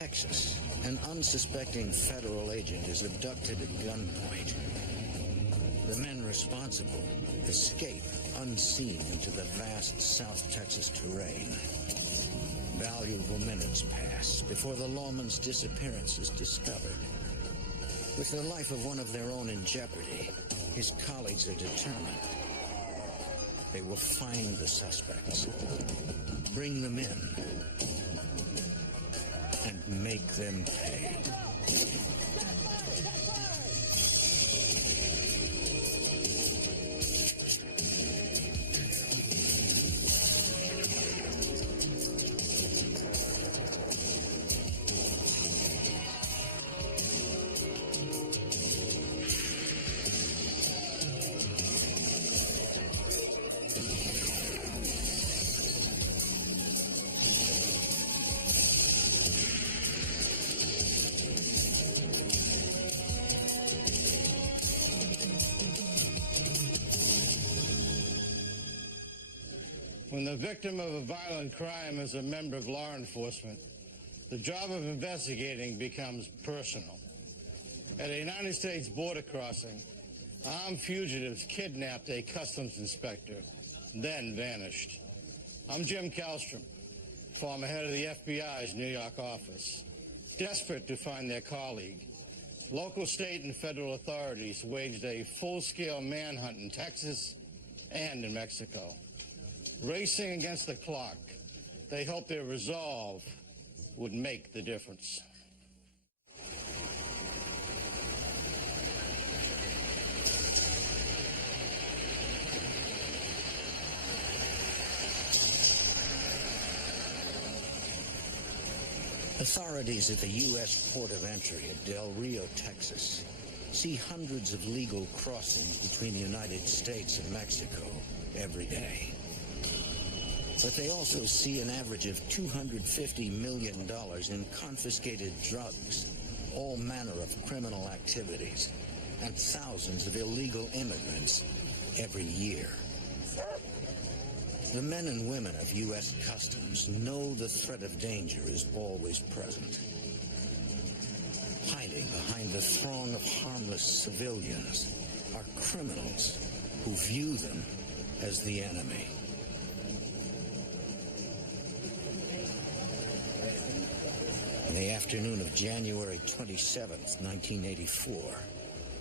Texas, an unsuspecting federal agent is abducted at gunpoint. The men responsible escape unseen into the vast South Texas terrain. Valuable minutes pass before the lawman's disappearance is discovered. With the life of one of their own in jeopardy, his colleagues are determined. They will find the suspects, bring them in, and make them pay. When the victim of a violent crime is a member of law enforcement, the job of investigating becomes personal. At a United States border crossing, armed fugitives kidnapped a customs inspector, then vanished. I'm Jim Kallstrom, former head of the FBI's New York office. Desperate to find their colleague, local, state, and federal authorities waged a full-scale manhunt in Texas and in Mexico. Racing against the clock, they hoped their resolve would make the difference. Authorities at the U.S. port of entry at Del Rio, Texas, see hundreds of legal crossings between the United States and Mexico every day. But they also see an average of $250 million in confiscated drugs, all manner of criminal activities, and thousands of illegal immigrants every year. The men and women of U.S. Customs know the threat of danger is always present. Hiding behind the throng of harmless civilians are criminals who view them as the enemy. In the afternoon of January 27th, 1984,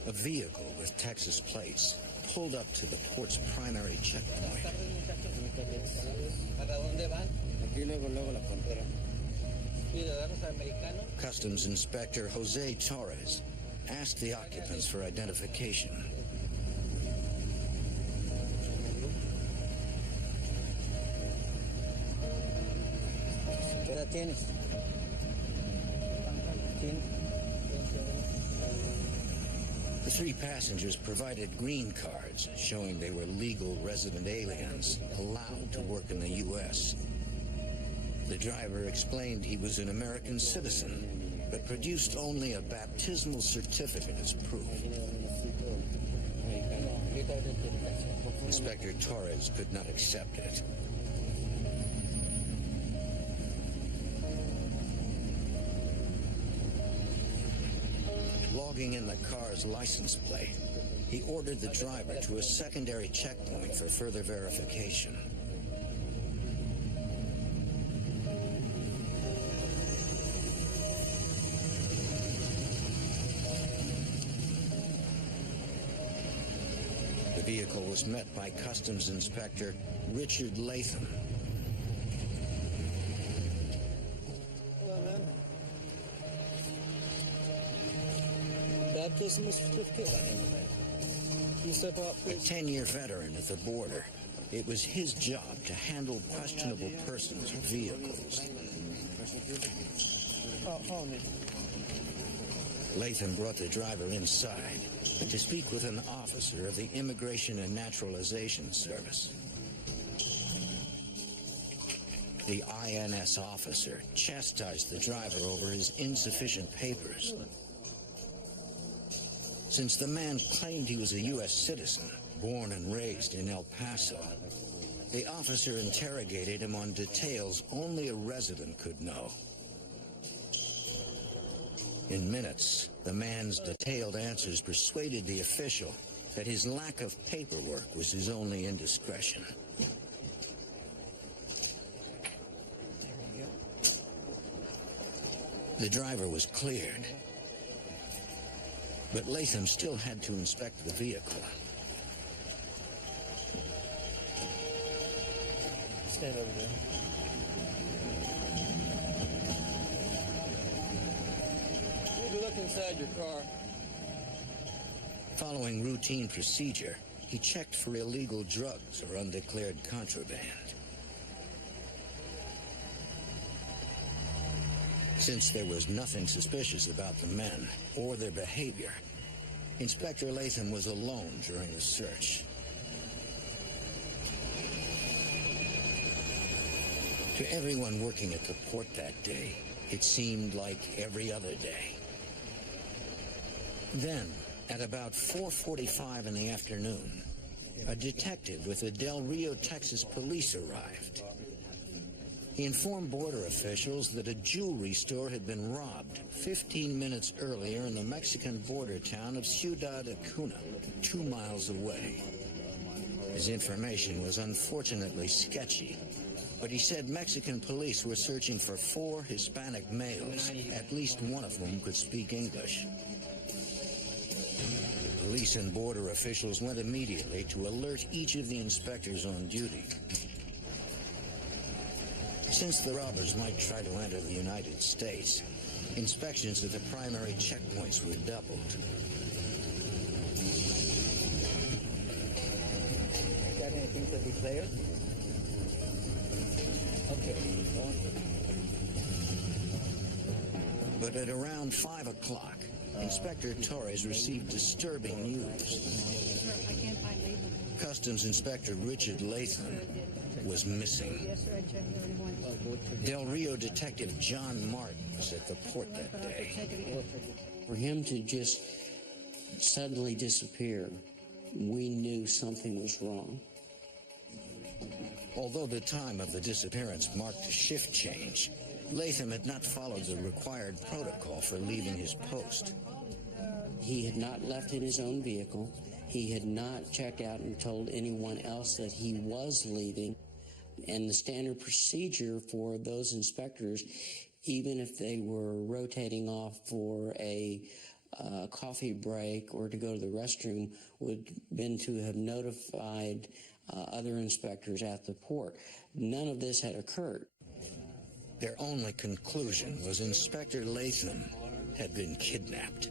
a vehicle with Texas plates pulled up to the port's primary checkpoint. Customs Inspector Jose Torres asked the occupants for identification. The three passengers provided green cards showing they were legal resident aliens allowed to work in the U.S. The driver explained he was an American citizen, but produced only a baptismal certificate as proof. Inspector Torres could not accept it. Logging in the car's license plate, he ordered the driver to a secondary checkpoint for further verification. The vehicle was met by Customs Inspector Richard Latham. A 10-year veteran at the border, it was his job to handle questionable persons or vehicles. Latham brought the driver inside to speak with an officer of the Immigration and Naturalization Service. The INS officer chastised the driver over his insufficient papers. Since the man claimed he was a U.S. citizen, born and raised in El Paso, the officer interrogated him on details only a resident could know. In minutes, the man's detailed answers persuaded the official that his lack of paperwork was his only indiscretion. The driver was cleared, but Latham still had to inspect the vehicle. Stand over there. You need to look inside your car. Following routine procedure, he checked for illegal drugs or undeclared contraband. Since there was nothing suspicious about the men or their behavior, Inspector Latham was alone during the search. To everyone working at the port that day, it seemed like every other day. Then, at about 4:45 in the afternoon, a detective with the Del Rio, Texas police arrived. He informed border officials that a jewelry store had been robbed 15 minutes earlier in the Mexican border town of Ciudad Acuna, 2 miles away. His information was unfortunately sketchy, but he said Mexican police were searching for 4 Hispanic males, at least one of whom could speak English. The police and border officials went immediately to alert each of the inspectors on duty. Since the robbers might try to enter the United States, inspections at the primary checkpoints were doubled. Got anything to declare? Okay. But at around 5 o'clock, Inspector Torres received disturbing news. Customs Inspector Richard Latham was missing. Del Rio Detective John Martin was at the port that day. For him to just suddenly disappear, we knew something was wrong. Although the time of the disappearance marked a shift change, Latham had not followed the required protocol for leaving his post. He had not left in his own vehicle. He had not checked out and told anyone else that he was leaving. And the standard procedure for those inspectors, even if they were rotating off for a coffee break or to go to the restroom, would have been to have notified other inspectors at the port. None of this had occurred. Their only conclusion was Inspector Latham had been kidnapped.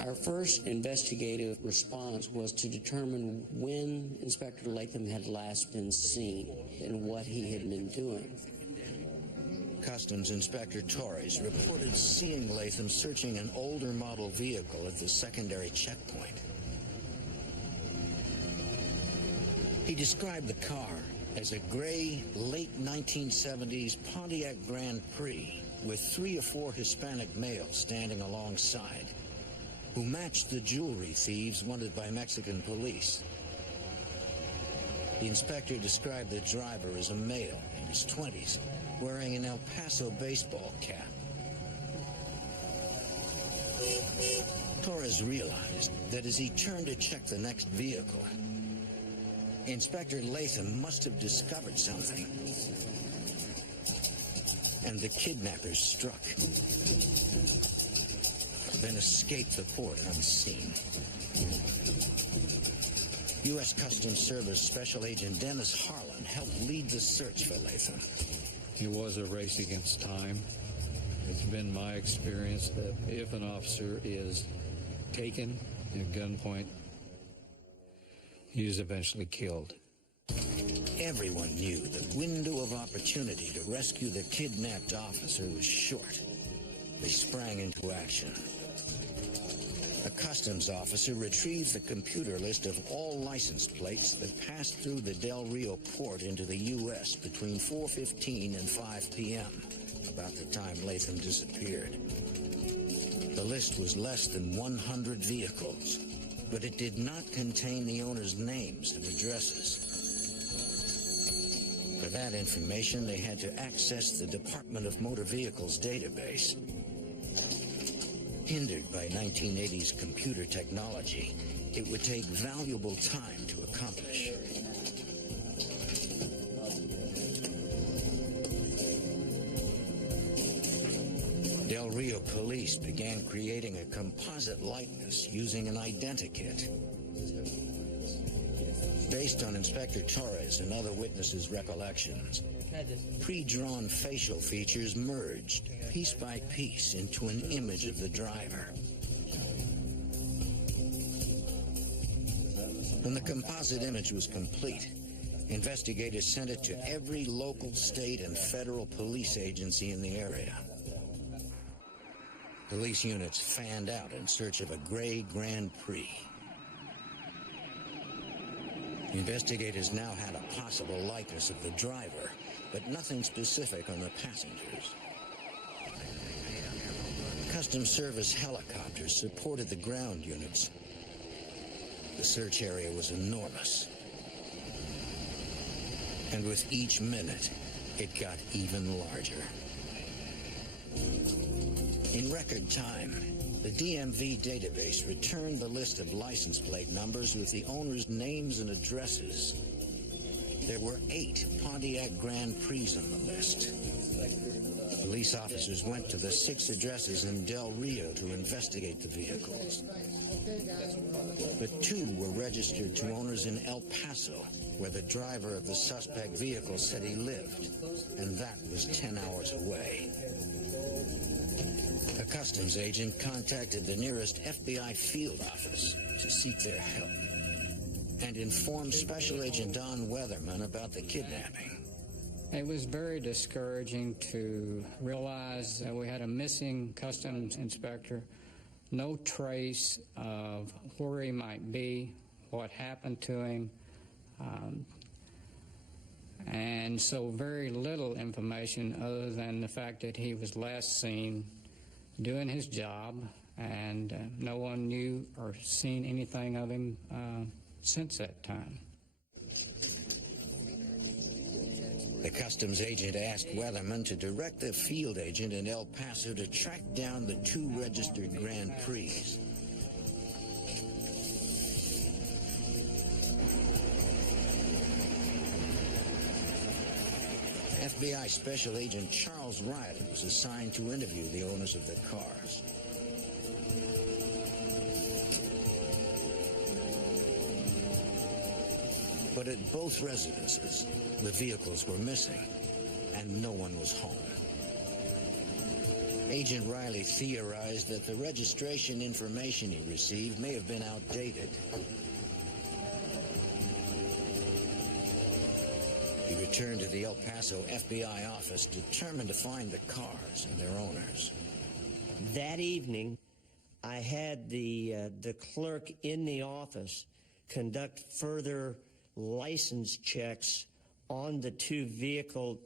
Our first investigative response was to determine when Inspector Latham had last been seen and what he had been doing. Customs Inspector Torres reported seeing Latham searching an older model vehicle at the secondary checkpoint. He described the car as a gray, late 1970s Pontiac Grand Prix with 3 or 4 Hispanic males standing alongside, who matched the jewelry thieves wanted by Mexican police. The inspector described the driver as a male in his 20s, wearing an El Paso baseball cap. Torres realized that as he turned to check the next vehicle, Inspector Latham must have discovered something. And the kidnappers struck, then escaped the port unseen. U.S. Customs Service Special Agent Dennis Harlan helped lead the search for Latham. It was a race against time. It's been my experience that if an officer is taken at gunpoint, he is eventually killed. Everyone knew the window of opportunity to rescue the kidnapped officer was short. They sprang into action. A customs officer retrieved the computer list of all license plates that passed through the Del Rio port into the U.S. between 4:15 and 5 p.m., about the time Latham disappeared. The list was less than 100 vehicles, but it did not contain the owners' names and addresses. For that information, they had to access the Department of Motor Vehicles database. Hindered by 1980s computer technology, it would take valuable time to accomplish. Del Rio police began creating a composite likeness using an identikit. Based on Inspector Torres and other witnesses' recollections, pre-drawn facial features merged piece by piece into an image of the driver. When the composite image was complete, investigators sent it to every local, state, and federal police agency in the area. Police units fanned out in search of a gray Grand Prix. Investigators now had a possible likeness of the driver, but nothing specific on the passengers. Customs Service helicopters supported the ground units. The search area was enormous. And with each minute, it got even larger. In record time, the DMV database returned the list of license plate numbers with the owners' names and addresses. There were 8 Pontiac Grand Prix on the list. Police officers went to the 6 addresses in Del Rio to investigate the vehicles. But 2 were registered to owners in El Paso, where the driver of the suspect vehicle said he lived, and that was 10 hours away. A customs agent contacted the nearest FBI field office to seek their help and informed Special Agent Don Weatherman about the kidnapping. It was very discouraging to realize that we had a missing customs inspector, no trace of where he might be, what happened to him, and so very little information other than the fact that he was last seen doing his job, and no one knew or seen anything of him since that time. The customs agent asked Weatherman to direct the field agent in El Paso to track down the 2 registered Grand Prix. FBI Special Agent Charles Riley was assigned to interview the owners of the cars. But at both residences, the vehicles were missing, and no one was home. Agent Riley theorized that the registration information he received may have been outdated. He returned to the El Paso FBI office, determined to find the cars and their owners. That evening, I had the clerk in the office conduct further license checks on the 2 vehicle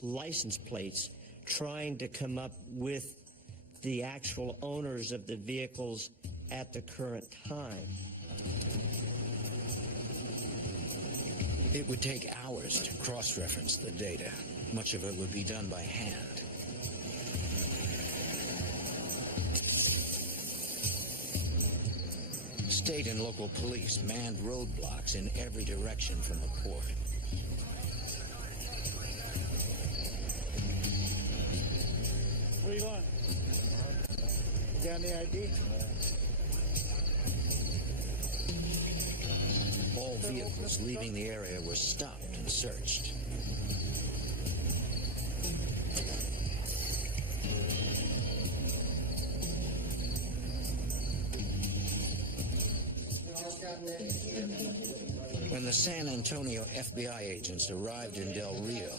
license plates, trying to come up with the actual owners of the vehicles at the current time. It would take hours to cross-reference the data. Much of it would be done by hand. State and local police manned roadblocks in every direction from the port. Where you going? Got any ID? All vehicles leaving the area were stopped and searched. When the San Antonio FBI agents arrived in Del Rio,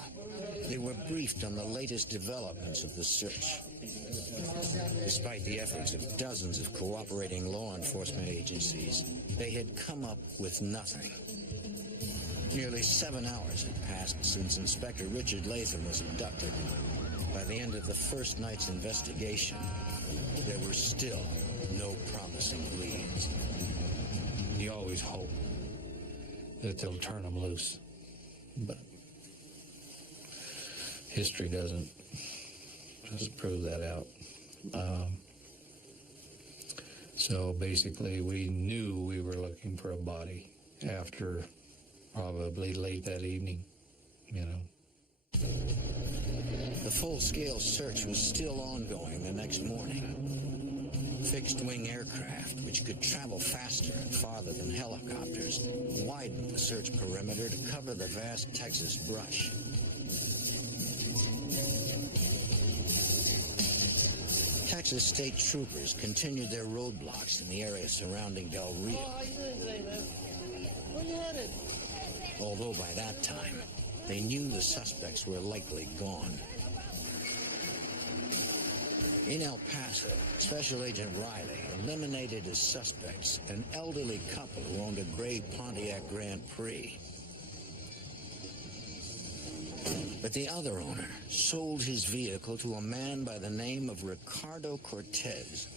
they were briefed on the latest developments of the search. Despite the efforts of dozens of cooperating law enforcement agencies, they had come up with nothing. Nearly 7 hours had passed since Inspector Richard Latham was abducted. By the end of the first night's investigation, there were still no promising leads. You always hope that they'll turn them loose, but history doesn't prove that out. So basically, we knew we were looking for a body after probably late that evening, you know. The full-scale search was still ongoing the next morning. Fixed-wing aircraft, which could travel faster and farther than helicopters, widened the search perimeter to cover the vast Texas brush. Texas state troopers continued their roadblocks in the area surrounding Del Rio. Oh, how you doing today, man? Where you headed? Although by that time, they knew the suspects were likely gone. In El Paso, Special Agent Riley eliminated as suspects an elderly couple who owned a gray Pontiac Grand Prix. But the other owner sold his vehicle to a man by the name of Ricardo Cortez.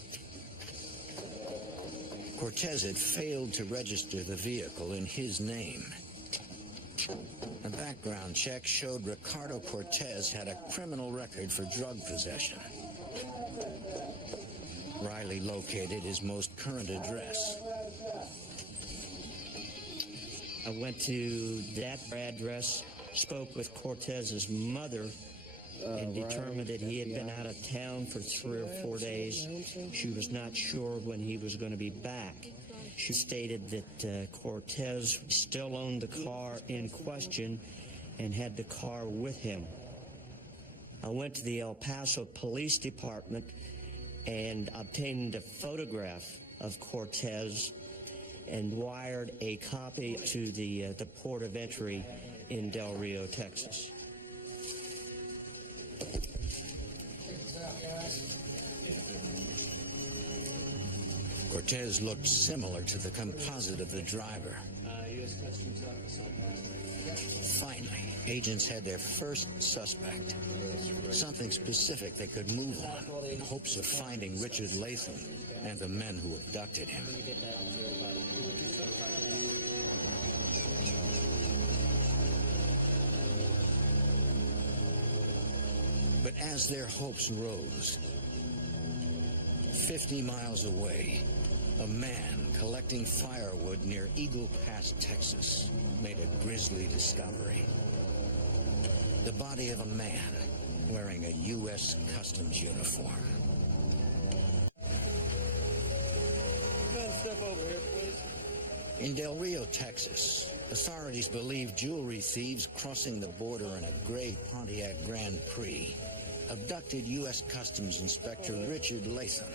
Cortez had failed to register the vehicle in his name. A background check showed Ricardo Cortez had a criminal record for drug possession. Riley located his most current address. I went to that address, spoke with Cortez's mother, and determined that he had been out of town for 3 or 4 days. She was not sure when he was going to be back. She stated that Cortez still owned the car in question and had the car with him. I went to the El Paso Police Department and obtained a photograph of Cortez and wired a copy to the port of entry in Del Rio, Texas. Cortez looked similar to the composite of the driver. U.S. Customs Office, El Paso. Finally, agents had their first suspect. Something specific they could move on in hopes of finding Richard Latham and the men who abducted him. But as their hopes rose, 50 miles away, a man collecting firewood near Eagle Pass, Texas, made a grisly discovery. The body of a man wearing a U.S. Customs uniform. Man, step over here, please. In Del Rio, Texas, authorities believe jewelry thieves crossing the border in a gray Pontiac Grand Prix abducted U.S. Customs Inspector Richard Latham.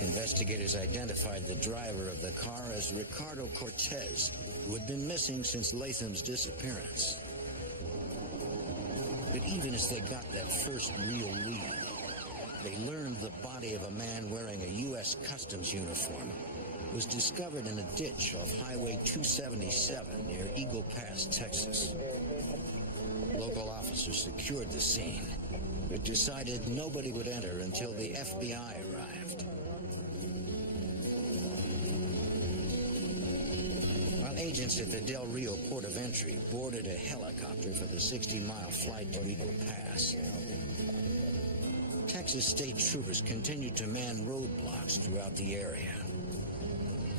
Investigators identified the driver of the car as Ricardo Cortez, who had been missing since Latham's disappearance. But even as they got that first real lead, they learned the body of a man wearing a U.S. Customs uniform was discovered in a ditch off Highway 277 near Eagle Pass, Texas. Local officers secured the scene, but decided nobody would enter until the FBI arrived. While agents at the Del Rio port of entry boarded a helicopter for the 60-mile flight to Eagle Pass, Texas state troopers continued to man roadblocks throughout the area.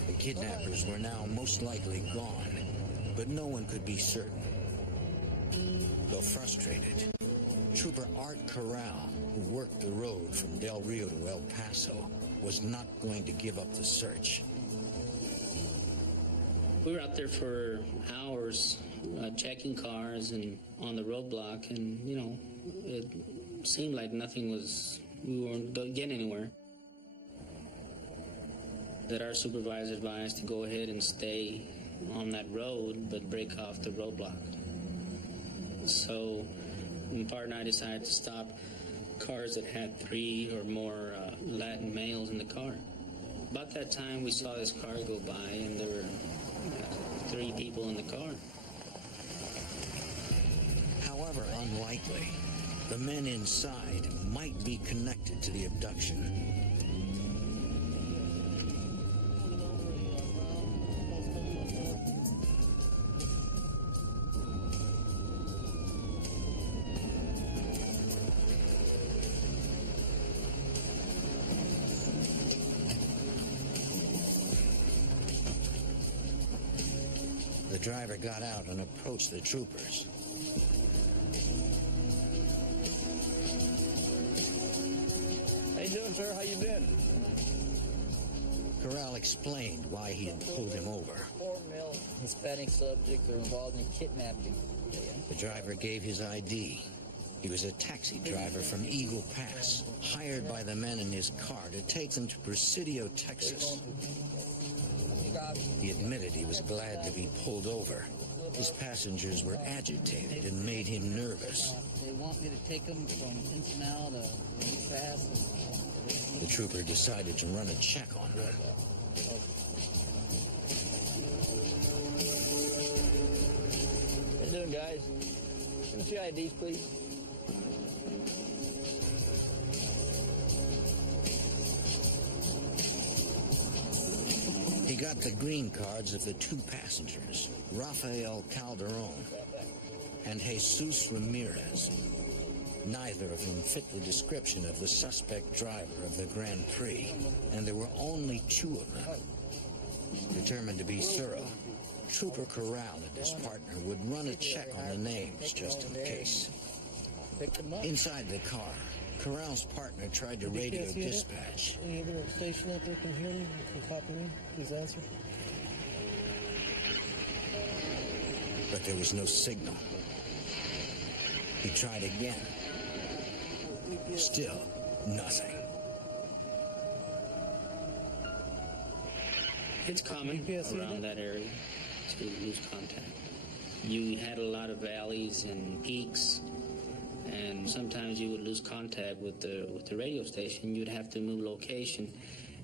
The kidnappers were now most likely gone, but no one could be certain. Though frustrated, Trooper Art Corral, who worked the road from Del Rio to El Paso, was not going to give up the search. We were out there for hours checking cars and on the roadblock, and, you know, it seemed like we weren't getting anywhere. That our supervisor advised to go ahead and stay on that road, but break off the roadblock. So, my partner and I decided to stop cars that had 3 or more Latin males in the car. About that time, we saw this car go by, and there were 3 people in the car. However unlikely, the men inside might be connected to the abduction. driver got out and approached the troopers. How you doing, sir? How you been? Corral explained why he had pulled him over. 4 male Hispanic subjects are involved in kidnapping. The driver gave his ID. He was a taxi driver from Eagle Pass, hired by the men in his car to take them to Presidio, Texas. He admitted he was glad to be pulled over. His passengers were agitated and made him nervous. They want me to take them from Ensenada to Eagle Pass. The trooper decided to run a check on them. How you doing, guys? Give us your IDs, please. He got the green cards of the two passengers, Rafael Calderon and Jesus Ramirez. Neither of them fit the description of the suspect driver of the Grand Prix, and there were only 2 of them. Determined to be thorough, Trooper Corral and his partner would run a check on the names just in case. Inside the car, Corral's partner tried to radio dispatch. Any other station out there can hear me? Can copy me? Please answer. But there was no signal. He tried again. Still nothing. It's common around that area to lose contact. You had a lot of valleys and peaks, and sometimes you would lose contact with the radio station. You'd have to move location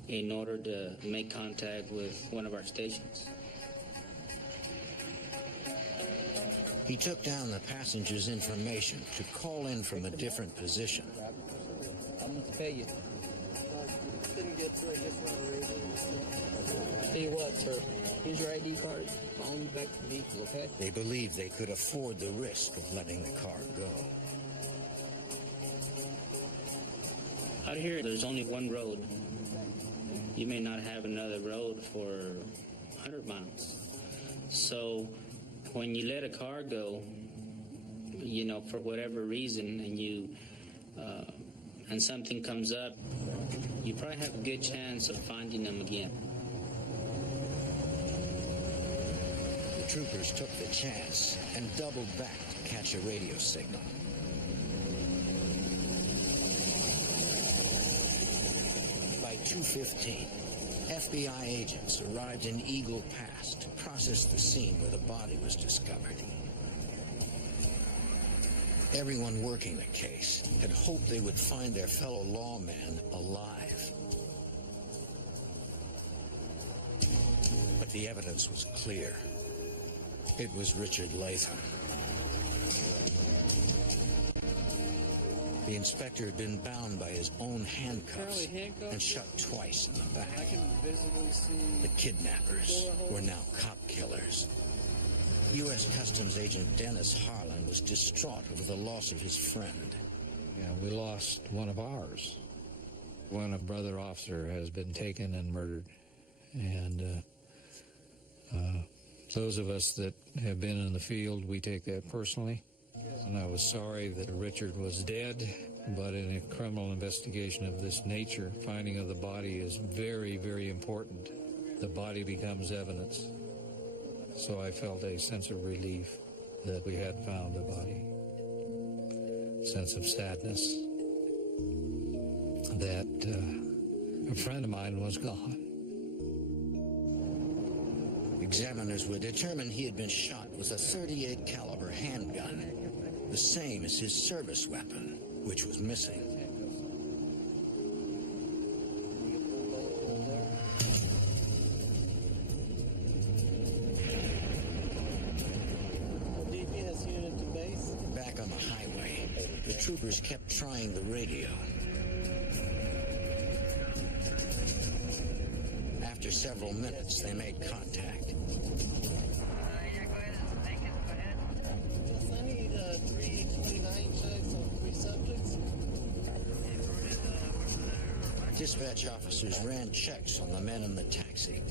in order to make contact with one of our stations. He took down the passenger's information to call in from a different position. I'm going to pay you. Couldn't get through. I just went on radio. Tell you what, sir. Here's your ID card. Follow me back to the vehicle, okay? They believed they could afford the risk of letting the car go. Out here, there's only one road. You may not have another road for 100 miles. So when you let a car go, you know, for whatever reason, and something comes up, you probably have a good chance of finding them again. The troopers took the chance and doubled back to catch a radio signal. By 2:15, FBI agents arrived in Eagle Pass to process the scene where the body was discovered. Everyone working the case had hoped they would find their fellow lawman alive. But the evidence was clear. It was Richard Latham. The inspector had been bound by his own handcuffs and shot twice in the back. I can visibly see. The kidnappers were now cop killers. U.S. Customs Agent Dennis Harlan was distraught over the loss of his friend. Yeah, we lost one of ours. One brother officer has been taken and murdered. And those of us that have been in the field, we take that personally. And I was sorry that Richard was dead, but in a criminal investigation of this nature, finding of the body is very, very important. The body becomes evidence. So I felt a sense of relief that we had found the body. Sense of sadness that a friend of mine was gone. Examiners were determined he had been shot with a .38 caliber handgun, the same as his service weapon, which was missing. DPS unit to base. Back on the highway, the troopers kept trying the radio. After several minutes, they made contact. I need 329 checks on 3 subjects. Dispatch officers ran checks on the men in the taxi.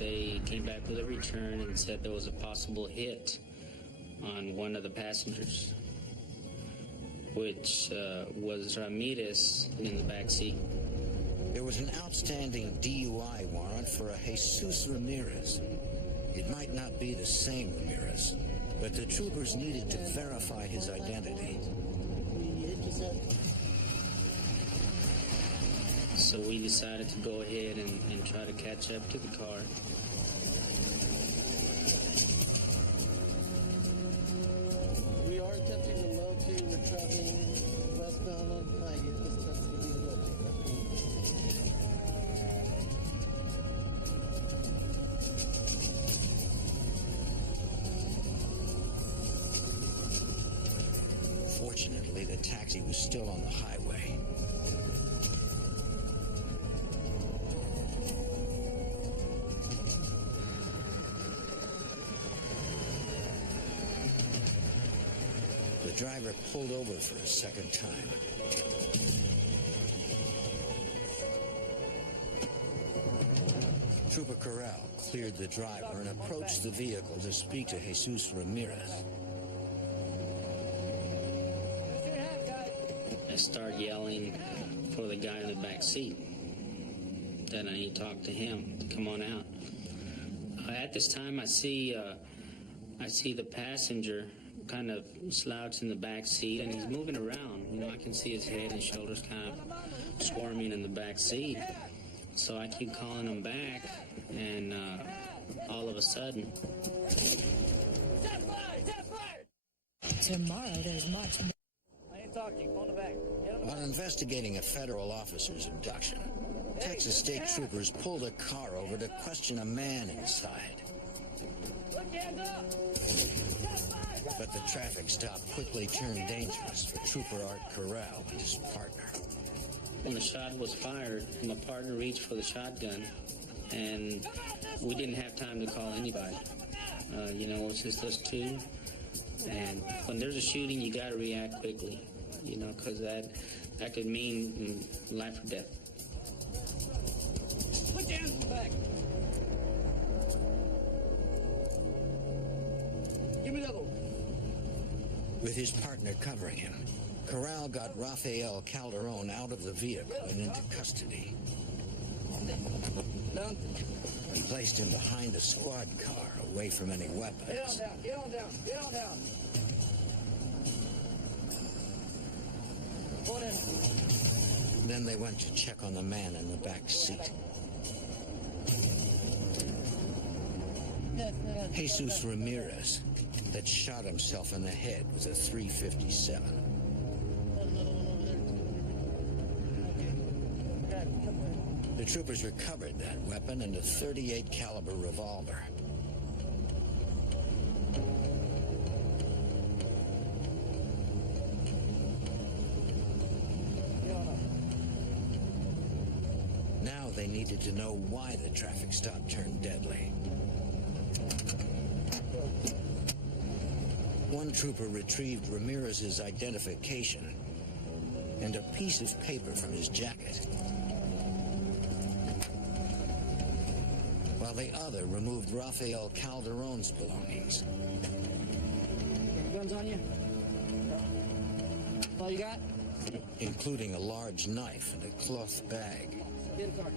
they came back with a return and said there was a possible hit on one of the passengers, which was Ramirez in the back seat. There was an outstanding DUI warrant for a Jesus Ramirez. It might not be the same Ramirez, but the troopers needed to verify his identity. So we decided to go ahead and try to catch up to the car. We are attempting to locate. We're traveling westbound on Highgate. This tends to be the locate. Fortunately, the taxi was still on the highway. The driver pulled over for a second time. Trooper Corral cleared the driver and approached the vehicle to speak to Jesus Ramirez. I start yelling for the guy in the back seat that I need to talk to him to come on out. At this time, I see the passenger kind of slouched in the back seat, and he's moving around. You know, I can see his head and shoulders kind of squirming in the back seat. So I keep calling him back, and all of a sudden, tomorrow there's much. I ain't talking to you. Go in the back. While investigating a federal officer's abduction, Texas state troopers pulled a car over to question a man inside. But the traffic stop quickly turned dangerous for Trooper Art Corral and his partner. when the shot was fired, my partner reached for the shotgun, and we didn't have time to call anybody. It was just us two. And when there's a shooting, you got to react quickly, because that could mean life or death. Put your hands in the back. Give me the other one. With his partner covering him, Corral got Rafael Calderon out of the vehicle and into custody. Down. He placed him behind the squad car, away from any weapons. Get on down. Get on down. Get on down. Go on in. Then they went to check on the man in the back seat. Jesus Ramirez had shot himself in the head with a .357. The troopers recovered that weapon and a .38 caliber revolver. Now they needed to know why the traffic stop turned deadly. One trooper retrieved Ramirez's identification and a piece of paper from his jacket, while the other removed Rafael Calderon's belongings. Guns on you? That's all you got? Including a large knife and a cloth bag. Get a card.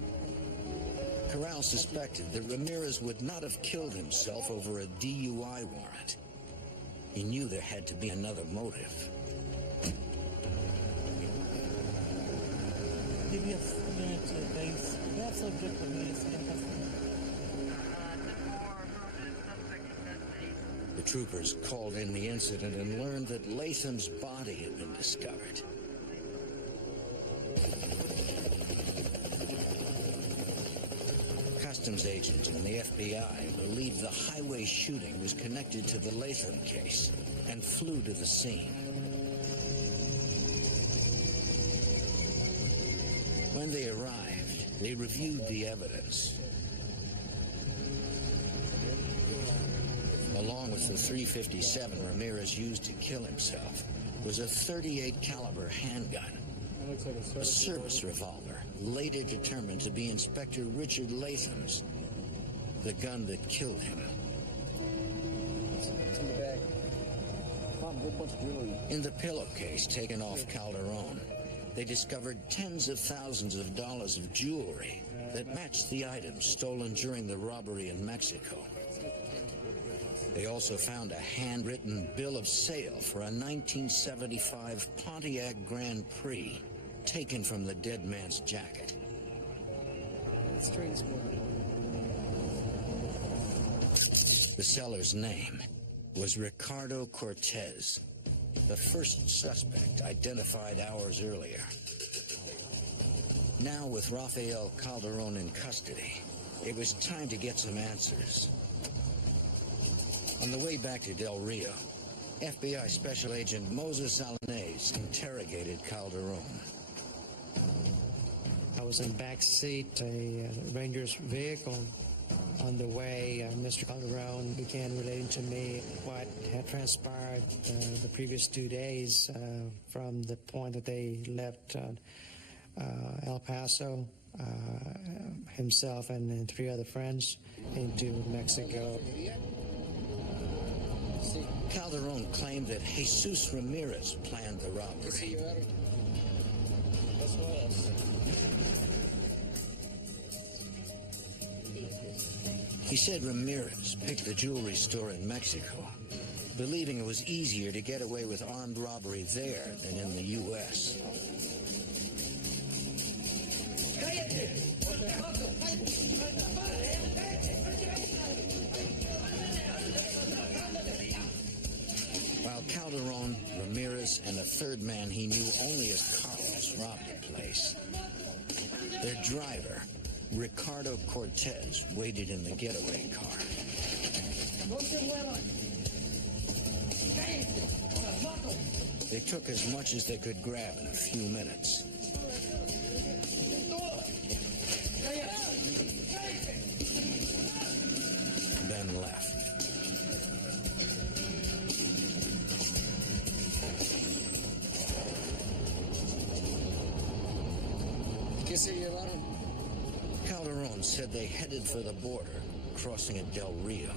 Corral suspected that Ramirez would not have killed himself over a DUI warrant. He knew there had to be another motive. Give me a minute to base. We have subject of base. The troopers called in the incident and learned that Latham's body had been discovered. Customs agents and the FBI believed the highway shooting was connected to the Latham case and flew to the scene. When they arrived, they reviewed the evidence. Along with the .357 Ramirez used to kill himself was a .38 caliber handgun, a service revolver later determined to be Inspector Richard Latham's, the gun that killed him. It's in the bag. Found a whole bunch of jewelry. In the pillowcase taken off Calderon, they discovered tens of thousands of dollars of jewelry that matched the items stolen during the robbery in Mexico. They also found a handwritten bill of sale for a 1975 Pontiac Grand Prix taken from the dead man's jacket. The seller's name was Ricardo Cortez, the first suspect identified hours earlier. Now, with Rafael Calderon in custody, it was time to get some answers. On the way back to Del Rio, FBI Special Agent Moses Alanes interrogated Calderon. I was in the back seat, a Ranger's vehicle. On the way, Mr. Calderon began relating to me what had transpired the previous 2 days from the point that they left El Paso, himself and 3 other friends, into Mexico. Calderon claimed that Jesus Ramirez planned the robbery. He said Ramirez picked the jewelry store in Mexico, believing it was easier to get away with armed robbery there than in the U.S. While Calderon, Ramirez, and a third man he knew only as Carlos robbed the place, their driver, Ricardo Cortez, waited in the getaway car. They took as much as they could grab in a few minutes. Then left. Calderon said they headed for the border, crossing at Del Rio.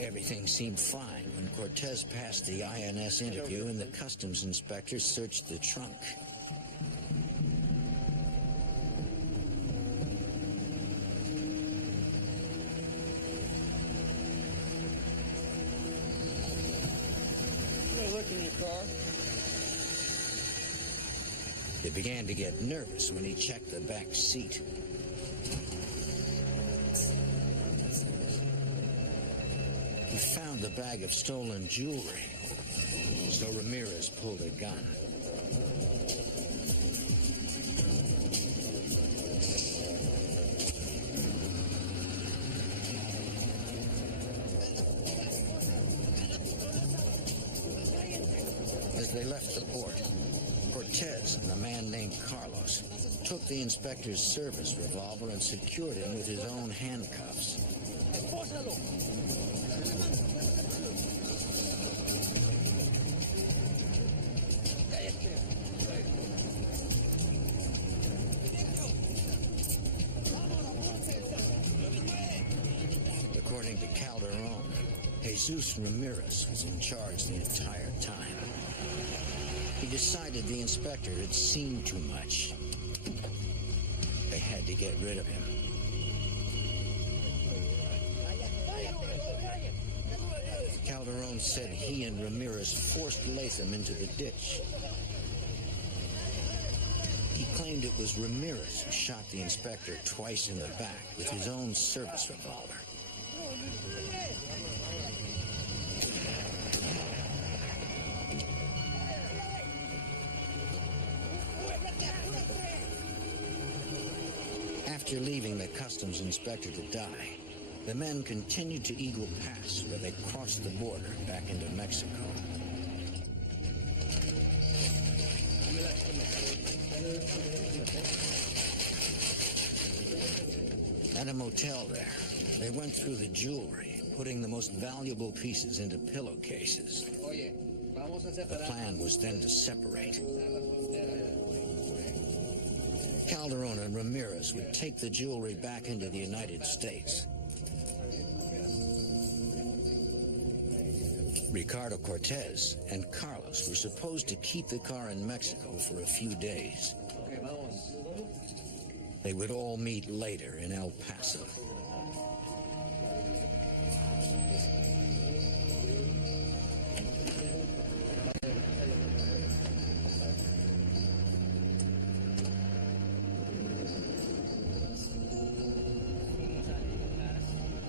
Everything seemed fine when Cortez passed the INS interview and the customs inspector searched the trunk. Look in your car. They began to get nervous when he checked the back seat. He found the bag of stolen jewelry, so Ramirez pulled a gun. As they left the port, Cortez and a man named Carlos took the inspector's service revolver and secured him with his own handcuffs. According to Calderon, Jesus Ramirez was in charge the entire time. He decided the inspector had seen too much. They had to get rid of him. Calderon said he and Ramirez forced Latham into the ditch. He claimed it was Ramirez who shot the inspector twice in the back with his own service revolver. After leaving the customs inspector to die, the men continued to Eagle Pass, where they crossed the border back into Mexico. At a motel there, they went through the jewelry, putting the most valuable pieces into pillowcases. The plan was then to separate. Calderon and Ramirez would take the jewelry back into the United States. Ricardo Cortez and Carlos were supposed to keep the car in Mexico for a few days. They would all meet later in El Paso.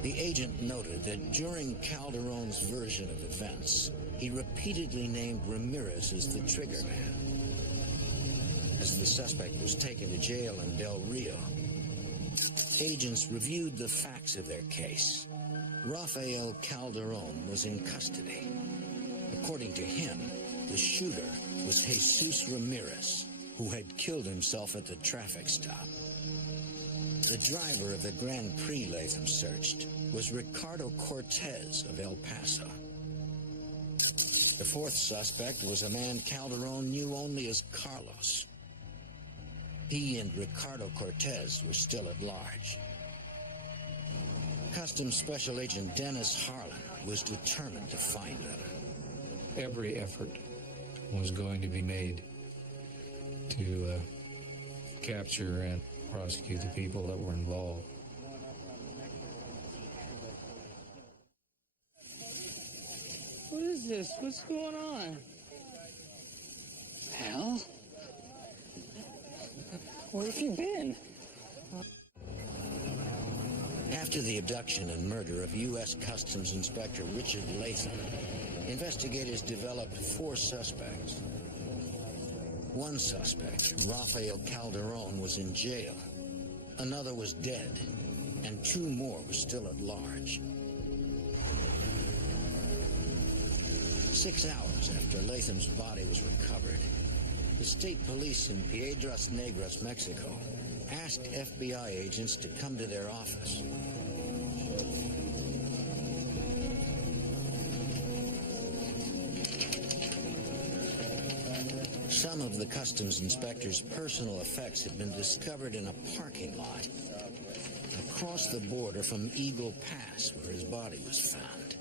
The agent noted that during Calderon's version of events, he repeatedly named Ramirez as the trigger man. As the suspect was taken to jail in Del Rio, agents reviewed the facts of their case. Rafael Calderon was in custody. According to him, the shooter was Jesus Ramirez, who had killed himself at the traffic stop. The driver of the Grand Prix Latham searched was Ricardo Cortez of El Paso. The fourth suspect was a man Calderon knew only as Carlos. He and Ricardo Cortez were still at large. Customs Special Agent Dennis Harlan was determined to find them. Every effort was going to be made to capture and prosecute the people that were involved. What is this? What's going on? Hal? Where have you been? After the abduction and murder of U.S. Customs Inspector Richard Latham, investigators developed 4 suspects. One suspect, Rafael Calderon, was in jail. Another was dead, and 2 more were still at large. 6 hours after Latham's body was recovered, the state police in Piedras Negras, Mexico, asked FBI agents to come to their office. Some of the customs inspector's personal effects had been discovered in a parking lot across the border from Eagle Pass, where his body was found.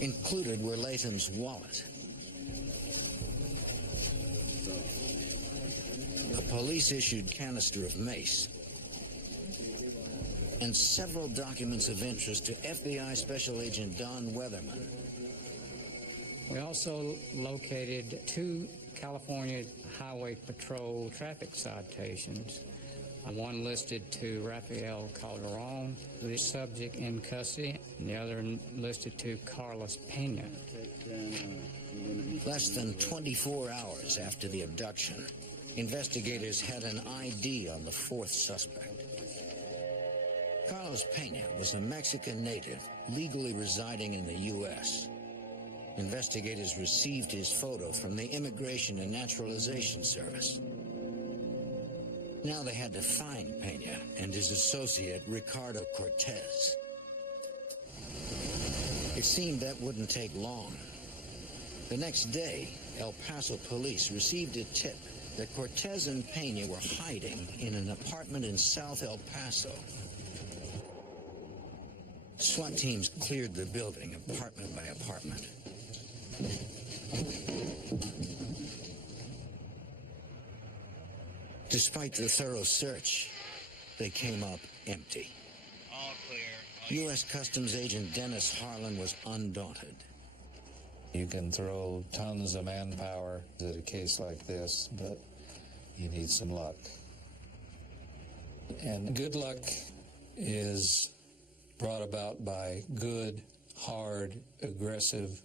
Included were Latham's wallet, a police-issued canister of mace, and several documents of interest to FBI Special Agent Don Weatherman. We also located 2 California Highway Patrol traffic citations. One listed to Rafael Calderon, the subject in custody, and the other listed to Carlos Pena. Less than 24 hours after the abduction, investigators had an ID on the 4th suspect. Carlos Pena was a Mexican native legally residing in the U.S. Investigators received his photo from the Immigration and Naturalization Service. Now they had to find Pena and his associate, Ricardo Cortez. It seemed that wouldn't take long. The next day, El Paso police received a tip that Cortez and Pena were hiding in an apartment in South El Paso. SWAT teams cleared the building apartment by apartment. Despite the thorough search, they came up empty. All clear. U.S. Customs Agent Dennis Harlan was undaunted. You can throw tons of manpower at a case like this, but you need some luck. And good luck is brought about by good, hard, aggressive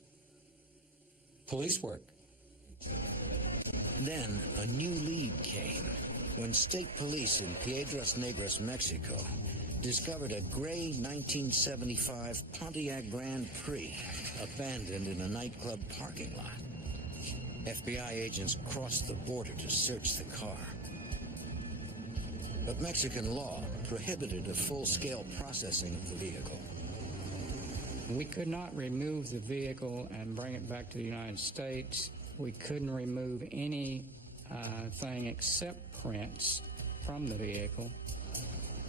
police work. Then a new lead came when state police in Piedras Negras, Mexico, discovered a gray 1975 Pontiac Grand Prix abandoned in a nightclub parking lot. FBI agents crossed the border to search the car. But Mexican law prohibited a full-scale processing of the vehicle. We could not remove the vehicle and bring it back to the United States. We couldn't remove any thing except prints from the vehicle.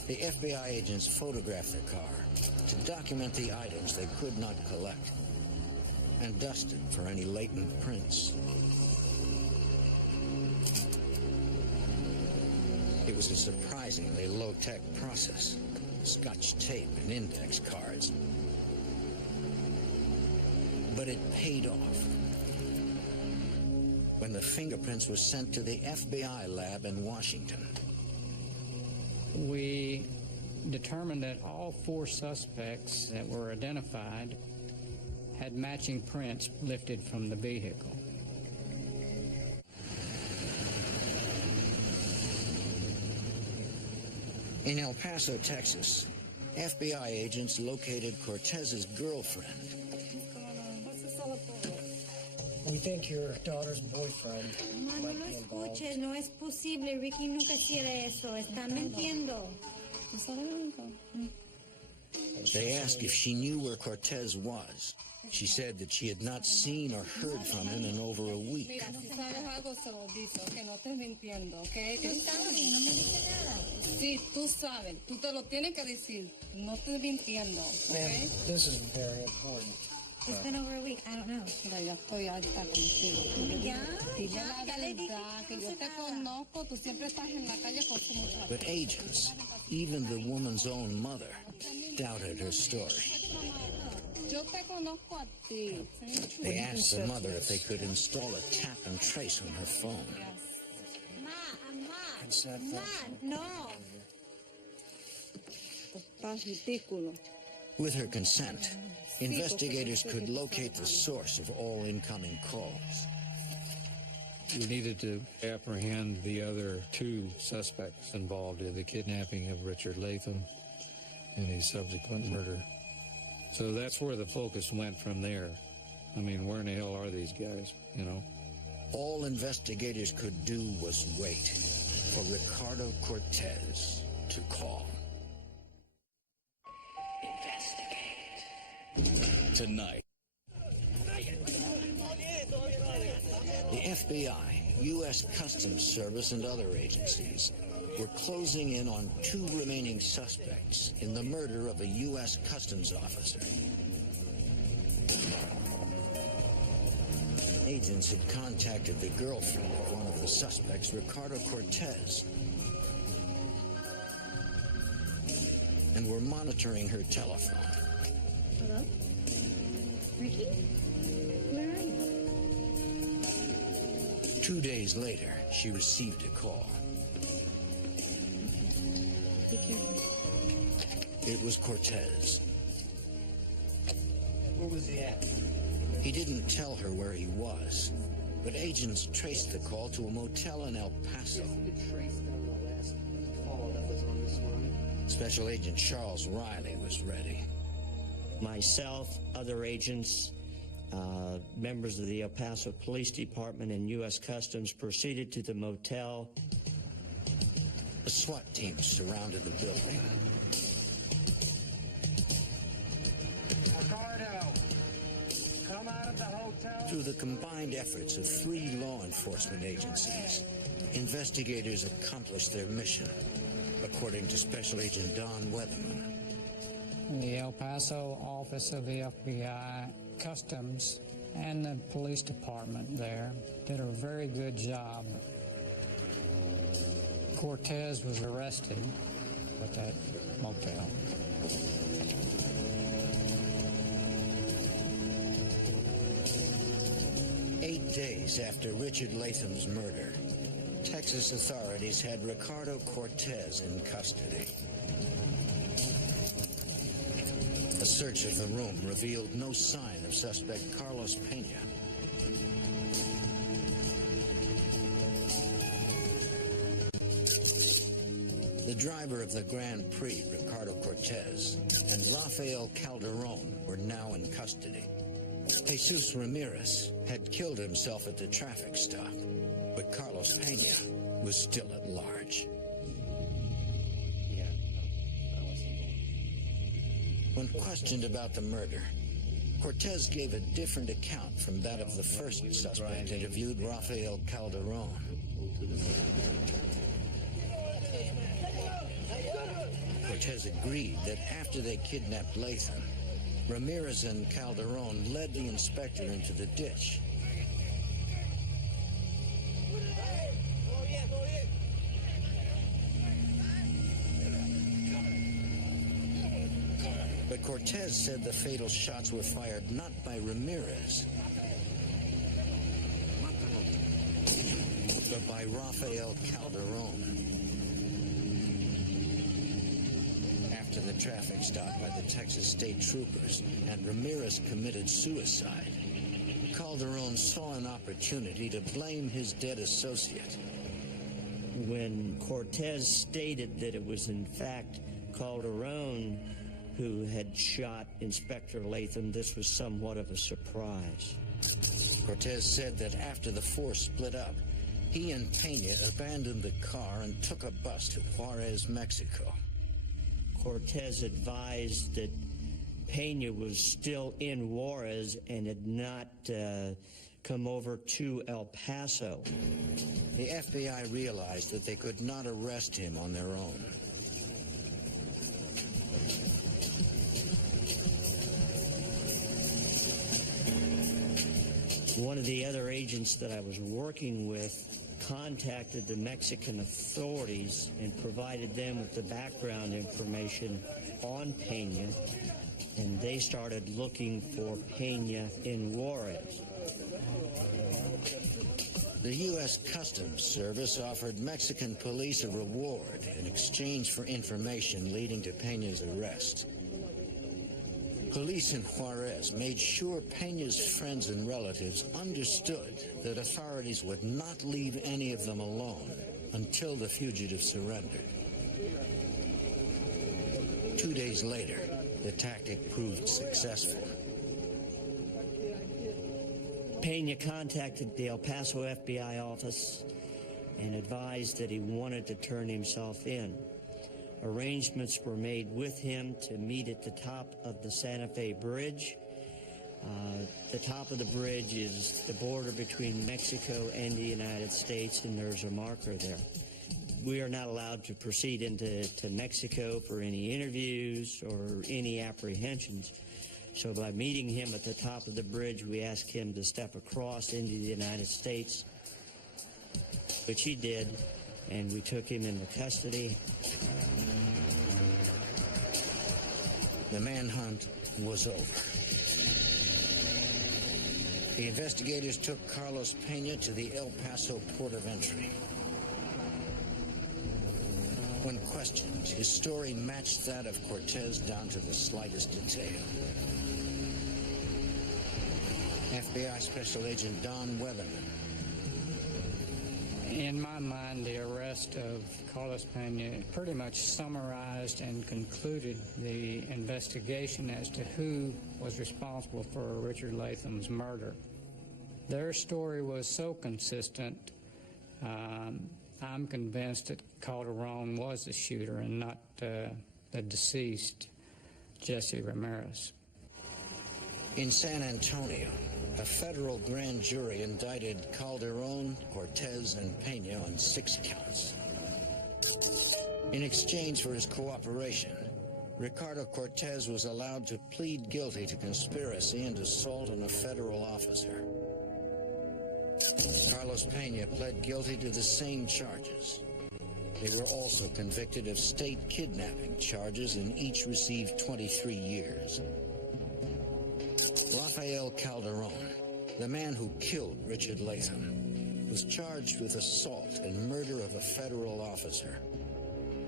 The FBI agents photographed the car to document the items they could not collect and dusted for any latent prints. It was a surprisingly low-tech process. Scotch tape and index cards. But it paid off when the fingerprints were sent to the FBI lab in Washington. We determined that all 4 suspects that were identified had matching prints lifted from the vehicle. In El Paso, Texas, FBI agents located Cortez's girlfriend. We think your daughter's boyfriend might be involved. Escuches, no es posible. Ricky nunca hiciera eso. Está mintiendo. They asked if she knew where Cortez was. She said that she had not seen or heard from him in over a week. Mira, si sabes algo, se lo dices, que no estés mintiendo, ¿ok? Tú sabes, no me dice nada. Sí, tú sabes, tú te lo tienes que decir, no estés mintiendo, ¿ok? Man, this is very important. It's been over a week. I don't know. Mira, ya estoy alta contigo. Ya, Dile ya, la ya le dije verdad, que que yo no te sé nada. conozco, tú siempre estás en la calle con tu muchacho. But agents, even the woman's own mother, doubted her story. Yo te conozco a ti. They asked the mother if they could install a tap and trace on her phone. Ma, no. Estás ridículo. With her consent, investigators could locate the source of all incoming calls. We needed to apprehend the other 2 suspects involved in the kidnapping of Richard Latham and his subsequent murder. So that's where the focus went from there. I mean, where in the hell are these guys, you know? All investigators could do was wait for Ricardo Cortez to call. Investigate. Tonight. The FBI, U.S. Customs Service, and other agencies were closing in on 2 remaining suspects in the murder of a U.S. Customs officer. Agents had contacted the girlfriend of one of the suspects, Ricardo Cortez, and were monitoring her telephone. Hello? Ricky? Where are you? 2 days later, she received a call. Be careful. It was Cortez. Where was he at? He didn't tell her where he was, but agents traced the call to a motel in El Paso. Special Agent Charles Riley was ready. Myself, other agents, members of the El Paso Police Department and U.S. Customs proceeded to the motel. A SWAT team surrounded the building. Ricardo, come out of the hotel. Through the combined efforts of 3 law enforcement agencies, investigators accomplished their mission, according to Special Agent Don Weatherman. The El Paso office of the FBI, Customs, and the police department there did a very good job. Cortez was arrested at that motel. "8 days after Richard Latham's murder, Texas authorities had Ricardo Cortez in custody. A search of the room revealed no sign of suspect Carlos Pena. The driver of the Grand Prix, Ricardo Cortez, and Rafael Calderon were now in custody. Jesus Ramirez had killed himself at the traffic stop, but Carlos Pena was still at large. When questioned about the murder, Cortez gave a different account from that of the first suspect interviewed, Rafael Calderon. Cortez agreed that after they kidnapped Latham, Ramirez and Calderon led the inspector into the ditch. But Cortez said the fatal shots were fired not by Ramirez, but by Rafael Calderon. After the traffic stop by the Texas State Troopers and Ramirez committed suicide, Calderon saw an opportunity to blame his dead associate. When Cortez stated that it was in fact Calderon who had shot Inspector Latham, this was somewhat of a surprise. Cortez said that after the force split up, he and Pena abandoned the car and took a bus to Juarez, Mexico. Cortez advised that Pena was still in Juarez and had not come over to El Paso. The FBI realized that they could not arrest him on their own. One of the other agents that I was working with contacted the Mexican authorities and provided them with the background information on Pena, and they started looking for Pena in Juarez. The U.S. Customs Service offered Mexican police a reward in exchange for information leading to Pena's arrest. Police in Juarez made sure Pena's friends and relatives understood that authorities would not leave any of them alone until the fugitive surrendered. 2 days later, the tactic proved successful. Pena contacted the El Paso FBI office and advised that he wanted to turn himself in. Arrangements were made with him to meet at the top of the Santa Fe Bridge. The top of the bridge is the border between Mexico and the United States, and there's a marker there. We are not allowed to proceed into Mexico for any interviews or any apprehensions. So by meeting him at the top of the bridge, we asked him to step across into the United States, which he did, and we took him into custody. The manhunt was over. The investigators took Carlos Pena to the El Paso port of entry. When questioned, his story matched that of Cortez down to the slightest detail. FBI Special Agent Don Weatherman. In my mind, the arrest of Carlos Pena pretty much summarized and concluded the investigation as to who was responsible for Richard Latham's murder. Their story was so consistent, I'm convinced that Calderon was the shooter and not the deceased Jesse Ramirez. In San Antonio, a federal grand jury indicted Calderon, Cortez, and Pena on 6 counts. In exchange for his cooperation, Ricardo Cortez was allowed to plead guilty to conspiracy and assault on a federal officer. Carlos Pena pled guilty to the same charges. They were also convicted of state kidnapping charges and each received 23 years. Rafael Calderon, the man who killed Richard Latham, was charged with assault and murder of a federal officer.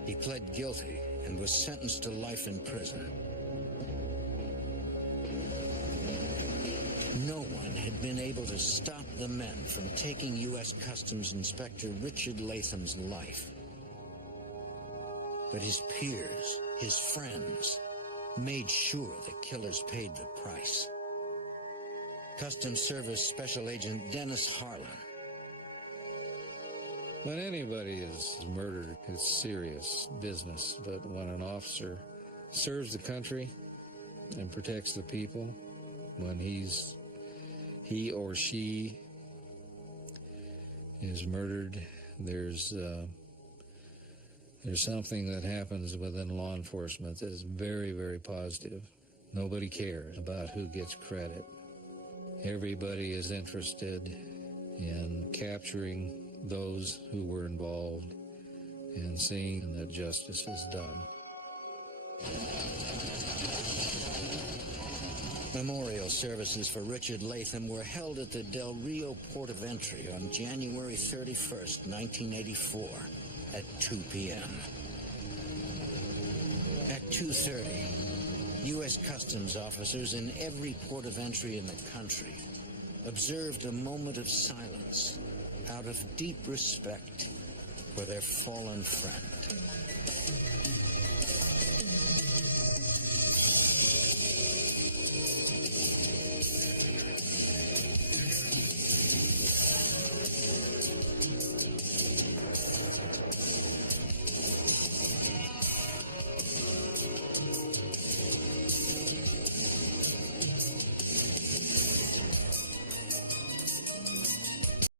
He pled guilty and was sentenced to life in prison. No one had been able to stop the men from taking U.S. Customs Inspector Richard Latham's life. But his peers, his friends, made sure the killers paid the price. Customs Service Special Agent Dennis Harlan. When anybody is murdered, it's serious business. But when an officer serves the country and protects the people, when he or she is murdered, there's something that happens within law enforcement that is very, very positive. Nobody cares about who gets credit. Everybody is interested in capturing those who were involved and seeing that justice is done. Memorial services for Richard Latham were held at the Del Rio Port of Entry on January 31st, 1984 at 2 p.m. At 2:30, U.S. Customs officers in every port of entry in the country observed a moment of silence out of deep respect for their fallen friend.